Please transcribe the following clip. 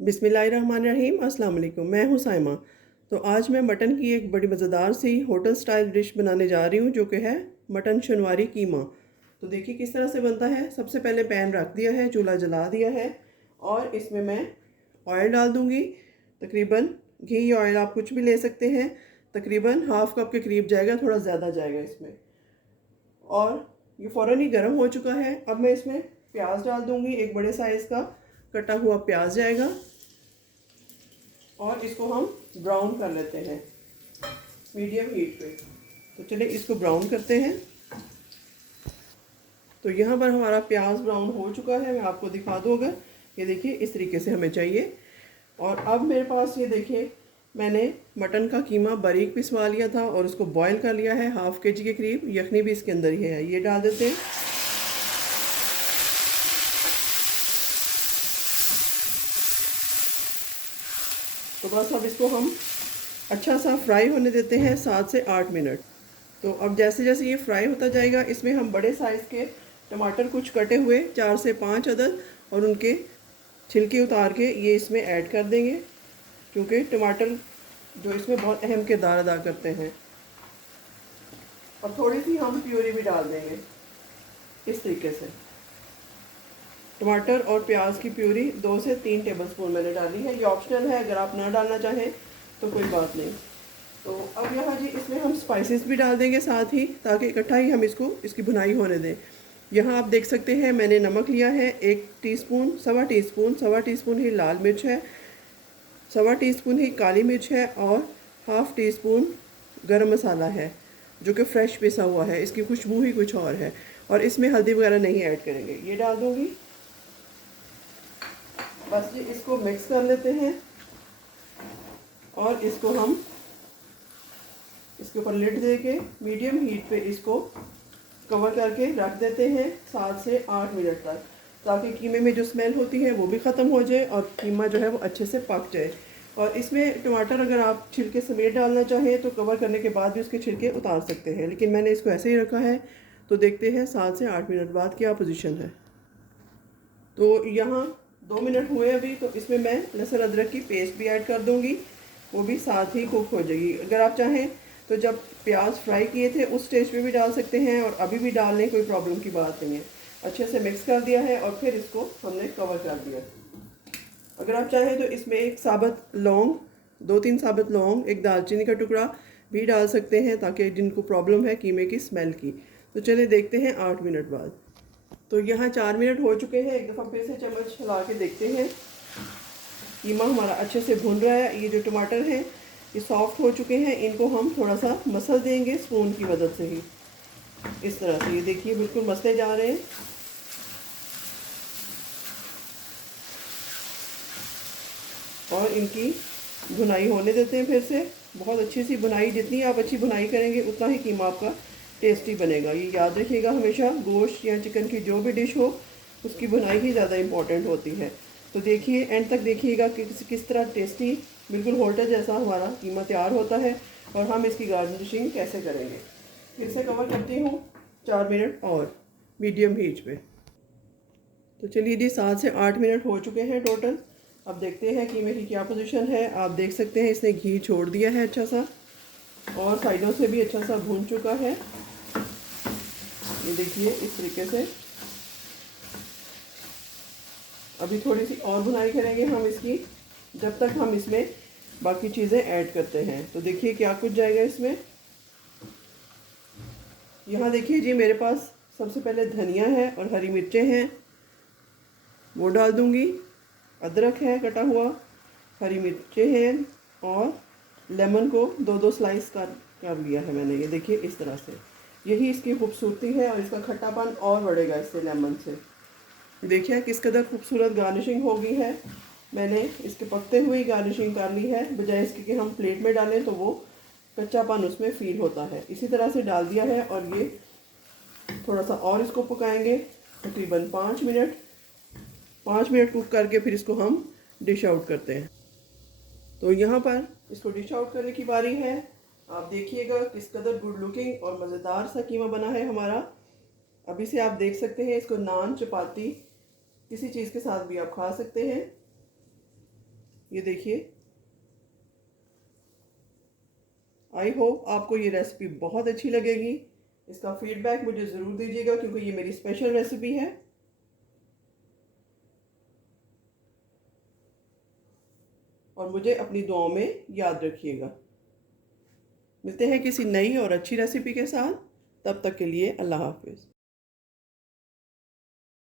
बिस्मिल्लाहिर्रहमानिर्रहीम। अस्सलाम वालेकुम। मैं हूँ साइमा। तो आज मैं मटन की एक बड़ी मज़ेदार सी होटल स्टाइल डिश बनाने जा रही हूँ जो कि है मटन शनवारी कीमा। तो देखिए किस तरह से बनता है। सबसे पहले पैन रख दिया है, चूल्हा जला दिया है और इसमें मैं ऑयल डाल दूँगी। तकरीबन घी या ऑयल आप कुछ भी ले सकते हैं। तकरीबन हाफ़ कप के करीब जाएगा, थोड़ा ज़्यादा जाएगा इसमें। और ये फ़ौरन ही गर्म हो चुका है। अब मैं इसमें प्याज डाल दूँगी। एक बड़े साइज़ का कटा हुआ प्याज जाएगा और इसको हम ब्राउन कर लेते हैं मीडियम हीट पे। तो चलिए इसको ब्राउन करते हैं। तो यहाँ पर हमारा प्याज ब्राउन हो चुका है। मैं आपको दिखा दूँ, अगर ये देखिए इस तरीके से हमें चाहिए। और अब मेरे पास ये देखिए मैंने मटन का कीमा बारीक पिसवा लिया था और उसको बॉईल कर लिया है। हाफ़ के जी के करीब यखनी भी इसके अंदर ही है, ये डाल देते हैं। तो बस अब इसको हम अच्छा सा फ्राई होने देते हैं 7 से 8 मिनट। तो अब जैसे जैसे ये फ्राई होता जाएगा इसमें हम बड़े साइज़ के टमाटर कुछ कटे हुए 4 से 5 अदद और उनके छिलके उतार के ये इसमें ऐड कर देंगे, क्योंकि टमाटर जो इसमें बहुत अहम किरदार अदा करते हैं। और थोड़ी सी हम प्यूरी भी डाल देंगे इस तरीके से। टमाटर और प्याज की प्यूरी 2 से 3 टेबलस्पून मैंने डाली है। ये ऑप्शनल है, अगर आप ना डालना चाहें तो कोई बात नहीं। तो अब यहाँ जी इसमें हम स्पाइसेस भी डाल देंगे साथ ही, ताकि इकट्ठा ही हम इसकी भुनाई होने दें। यहाँ आप देख सकते हैं मैंने नमक लिया है 1 टीस्पून, सवा टीस्पून ही लाल मिर्च है, सवा टीस्पून ही काली मिर्च है और हाफ़ टी स्पून गरम मसाला है जो कि फ़्रेश पिसा हुआ है। इसकी खुशबू ही कुछ और है। और इसमें हल्दी वगैरह नहीं ऐड करेंगे, ये डाल दूँगी। बस जी इसको मिक्स कर लेते हैं और इसको हम इसके ऊपर लिड दे के मीडियम हीट पे इसको कवर करके रख देते हैं 7 से 8 मिनट तक, ताकि कीमे में जो स्मेल होती है वो भी ख़त्म हो जाए और कीमा जो है वो अच्छे से पक जाए। और इसमें टमाटर अगर आप छिलके समेत डालना चाहें तो कवर करने के बाद भी उसके छिलके उतार सकते हैं, लेकिन मैंने इसको ऐसे ही रखा है। तो देखते हैं 7 से 8 मिनट बाद क्या पोजीशन है। तो यहाँ 2 मिनट हुए अभी, तो इसमें मैं लहसुन अदरक की पेस्ट भी ऐड कर दूँगी, वो भी साथ ही कुक हो जाएगी। अगर आप चाहें तो जब प्याज फ्राई किए थे उस स्टेज पे भी डाल सकते हैं और अभी भी डाल लें, कोई प्रॉब्लम की बात नहीं है। अच्छे से मिक्स कर दिया है और फिर इसको हमने कवर कर दिया। अगर आप चाहें तो इसमें एक साबुत लौंग, 2-3 साबुत लौंग, एक दालचीनी का टुकड़ा भी डाल सकते हैं, ताकि जिनको प्रॉब्लम है कीमे की स्मेल की। तो चलिए देखते हैं 8 मिनट बाद। तो यहाँ 4 मिनट हो चुके हैं। एक दफ़ा फिर से चम्मच हिला के देखते हैं। कीमा हमारा अच्छे से भुन रहा है। ये जो टमाटर हैं ये सॉफ्ट हो चुके हैं, इनको हम थोड़ा सा मसल देंगे स्पून की मदद से ही, इस तरह से। ये देखिए बिल्कुल मसले जा रहे हैं। और इनकी भुनाई होने देते हैं फिर से। बहुत अच्छी सी भुनाई, जितनी आप अच्छी भुनाई करेंगे उतना ही कीमा आपका टेस्टी बनेगा। ये याद रखिएगा हमेशा, गोश्त या चिकन की जो भी डिश हो उसकी भुनाई ही ज़्यादा इम्पॉर्टेंट होती है। तो देखिए एंड तक देखिएगा कि किस तरह टेस्टी बिल्कुल होटल जैसा हमारा कीमा तैयार होता है। और हम इसकी गार्निशिंग कैसे करेंगे, फिर से कवर करती हूँ 4 मिनट और मीडियम हीट पे। तो चलिए जी 7 से 8 मिनट हो चुके हैं टोटल। अब देखते हैं कीमे की क्या पोजीशन है। आप देख सकते हैं इसने घी छोड़ दिया है अच्छा सा और साइडों से भी अच्छा सा भून चुका है। ये देखिए इस तरीके से। अभी थोड़ी सी और भुनाई करेंगे हम इसकी, जब तक हम इसमें बाकी चीज़ें ऐड करते हैं। तो देखिए क्या कुछ जाएगा इसमें। यहाँ देखिए जी मेरे पास सबसे पहले धनिया है और हरी मिर्चें हैं, वो डाल दूँगी। अदरक है कटा हुआ, हरी मिर्चें हैं और लेमन को 2-2 स्लाइस कर लिया है मैंने। ये देखिए इस तरह से। यही इसकी खूबसूरती है और इसका खट्टापन और बढ़ेगा इससे, लेमन से। देखिए किस कदर खूबसूरत गार्निशिंग हो गई है। मैंने इसके पकते हुए ही गार्निशिंग कर ली है, बजाय इसके कि हम प्लेट में डालें तो वो कच्चापन उसमें फ़ील होता है। इसी तरह से डाल दिया है और ये थोड़ा सा और इसको पकाएंगे तकरीबन 5 मिनट। 5 मिनट कुक करके फिर इसको हम डिश आउट करते हैं। तो यहाँ पर इसको डिश आउट करने की बारी है। आप देखिएगा किस कदर गुड लुकिंग और मज़ेदार सा कीमा बना है हमारा। अभी से आप देख सकते हैं इसको नान, चपाती, किसी चीज़ के साथ भी आप खा सकते हैं। ये देखिए। आई होप आपको ये रेसिपी बहुत अच्छी लगेगी। इसका फीडबैक मुझे ज़रूर दीजिएगा क्योंकि ये मेरी स्पेशल रेसिपी है। और मुझे अपनी दुआओं में याद रखिएगा। मिलते हैं किसी नई और अच्छी रेसिपी के साथ। तब तक के लिए अल्लाह हाफिज़।